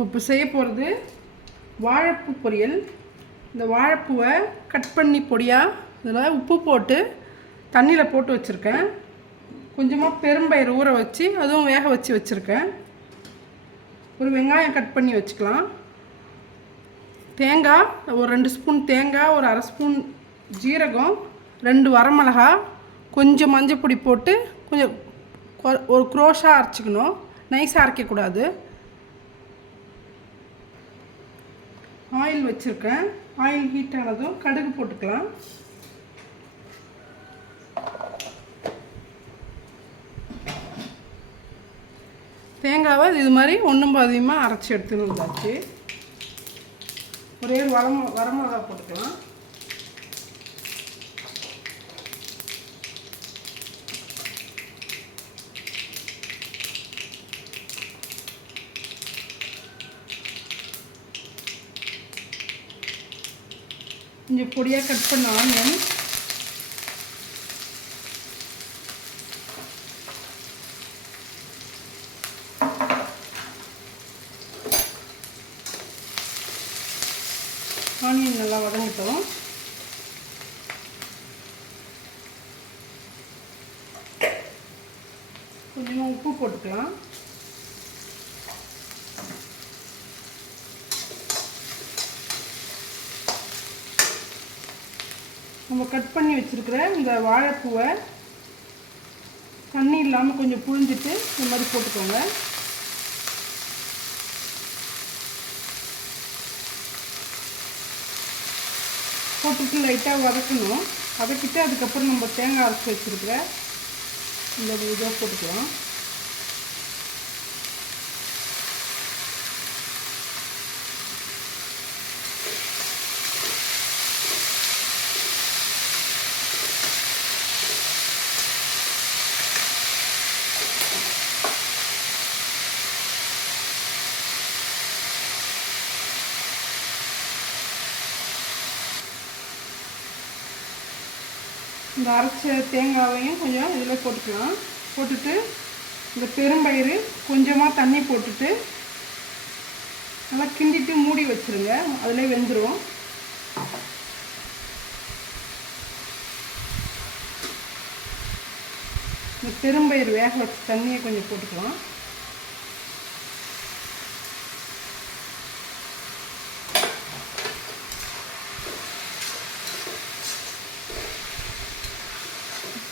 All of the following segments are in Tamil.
இப்போ செய்ய போகிறது வாழைப்பூ பொரியல். இந்த வாழைப்பூவை கட் பண்ணி பொடியாக இதில் உப்பு போட்டு தண்ணியில் போட்டு வச்சுருக்கேன். கொஞ்சமாக பெரும்பயிறு ஊற வச்சு அதுவும் வேக வச்சு வச்சுருக்கேன். ஒரு வெங்காயம் கட் பண்ணி வச்சுக்கலாம். தேங்காய் ஒரு 2 ஸ்பூன் தேங்காய், ஒரு அரை ஸ்பூன் ஜீரகம், 2 வரமிளகா, கொஞ்சம் மஞ்சள் பொடி போட்டு கொஞ்சம் ஒரு குரோஷாக அரைச்சிக்கணும். நைஸாக அரைக்கக்கூடாது. ஆயில் வச்சுருக்கேன். ஆயில் ஹீட் ஆனதும் கடுகு போட்டுக்கலாம். தேங்காவை இது மாதிரி ஒன்றும் பாதியமாக அரைச்சி எடுத்துன்னு வந்தாச்சு. ஒரே வரமிளகா போட்டுக்கலாம். கொஞ்சம் பொடியாக கட் பண்ண ஆனியன், ஆனியன் நல்லா வதங்கட்டும். கொஞ்சமாக உப்பு போட்டுக்கலாம். நம்ம கட் பண்ணி வச்சுருக்கிற இந்த வாழைப்பூவை தண்ணி இல்லாமல் கொஞ்சம் புழிஞ்சிட்டு இந்த மாதிரி போட்டுக்கோங்க. போட்டுட்டு லைட்டாக வதக்கணும். வதக்கிட்டு அதுக்கப்புறம் நம்ம தேங்காய் அரைச்சி வச்சுருக்கிற இந்த இதை போட்டுக்கலாம். இந்த அரைச்ச தேங்காவையும் கொஞ்சம் இதில் போட்டுக்கலாம். போட்டுட்டு இந்த பெரும்பயிறு கொஞ்சமாக தண்ணி போட்டுட்டு நல்லா கிண்டிட்டு மூடி வச்சுருங்க. அதிலே வெந்துடும். இந்த பெரும்பயிறு வேக வச்ச தண்ணியை கொஞ்சம் போட்டுக்கலாம்.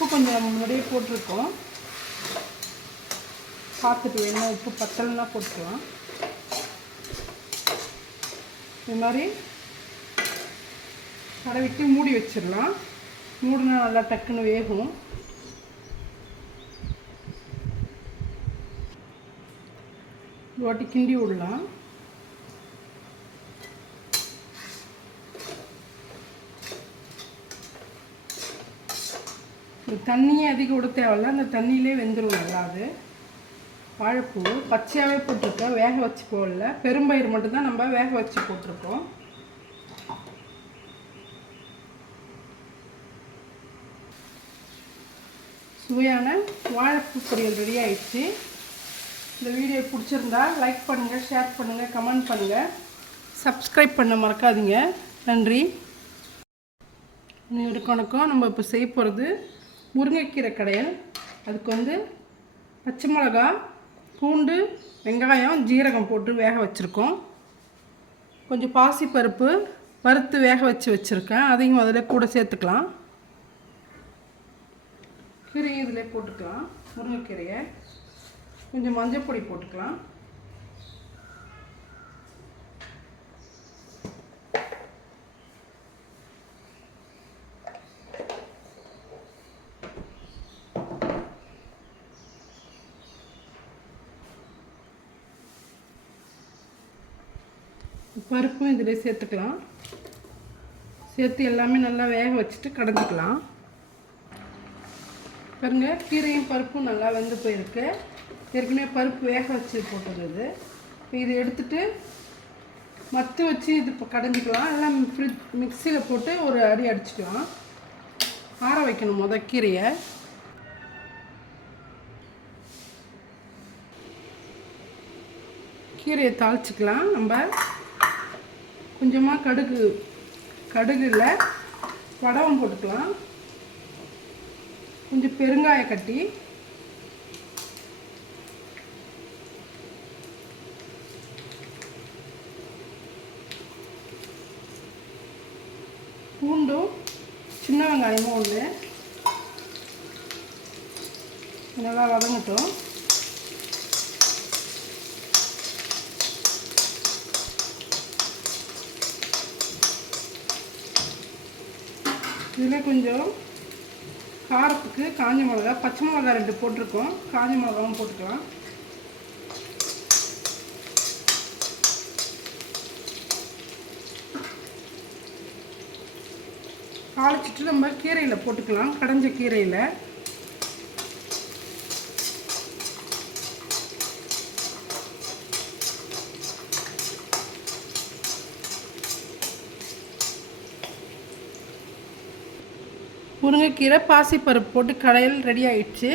உப்பு கொஞ்சம் முன்னாடியே போட்டிருக்கோம். பார்த்துட்டு வேணும், உப்பு பத்தலைன்னா போட்டுக்கலாம். இது மாதிரி தடவிட்டு மூடி வச்சிடலாம். மூடினா நல்லா டக்குன்னு வேகும். ஒரு வாட்டி கிண்டி விடலாம். தண்ணியே அதிகம் விட தேவையில்ல, அந்த தண்ணியிலே வெந்துடும் நல்லா. அது வாழைப்பூ பச்சையாகவே போட்டிருக்கோம், வேக வச்சு போடல. பெரும்பயிறு மட்டும்தான் நம்ம வேக வச்சு போட்டிருக்கோம். சுவையான வாழைப்பூ பொரியல் ரெடி ஆயிடுச்சு. இந்த வீடியோ பிடிச்சிருந்தா லைக் பண்ணுங்கள், ஷேர் பண்ணுங்கள், கமெண்ட் பண்ணுங்கள், சப்ஸ்கிரைப் பண்ண மறக்காதீங்க. நன்றி. வணக்கம். நம்ம இப்போ செய்ய போகிறது முருங்கைக்கீரை கடையல். அதுக்கு பச்சை மிளகா, பூண்டு, வெங்காயம், ஜீரகம் போட்டு வேக வச்சுருக்கோம். கொஞ்சம் பாசிப்பருப்பு வறுத்து வேக வச்சுருக்கேன். அதையும் அதில் கூட சேர்த்துக்கலாம். கீரையும் இதில் போட்டுக்கலாம். முருங்கைக்கீரையை கொஞ்சம் மஞ்சள் பொடி போட்டுக்கலாம். பருப்பும் இதில் சேர்த்துக்கலாம். சேர்த்து எல்லாமே நல்லா வேக வச்சுட்டு கடைஞ்சிக்கலாம். பாருங்க, கீரையும் பருப்பும் நல்லா வெந்து போயிருக்கு. ஏற்கனவே பருப்பு வேக வச்சு போட்டுருது. இப்போ இதை எடுத்துட்டு மத்து வச்சு இது இப்போ கடைஞ்சிக்கலாம். எல்லாம் மிக்சியில் போட்டு ஒரு அடி அடிச்சுக்கலாம். ஆற வைக்கணும் கீரையை. கீரையை தாளிச்சிக்கலாம். நம்ம கொஞ்சமாக கடுகுல வடகம் போட்டுக்கலாம். கொஞ்சம் பெருங்காய கட்டி, பூண்டும் சின்ன வெங்காயமும் ஒன்று நல்லா வதங்கட்டும். இதில் கொஞ்சம் காரத்துக்கு காஞ்ச மிளகா, பச்சை மிளகா 2 போட்டிருக்கோம், காஞ்ச மிளகாவும் போட்டுக்கலாம். தாளிச்சிட்டு நம்ம கீரையில் போட்டுக்கலாம். கடைஞ்ச கீரையில் முருங்கைக்கீரை பாசிப்பருப்பு போட்டு கடையில் ரெடி ஆயிடுச்சு.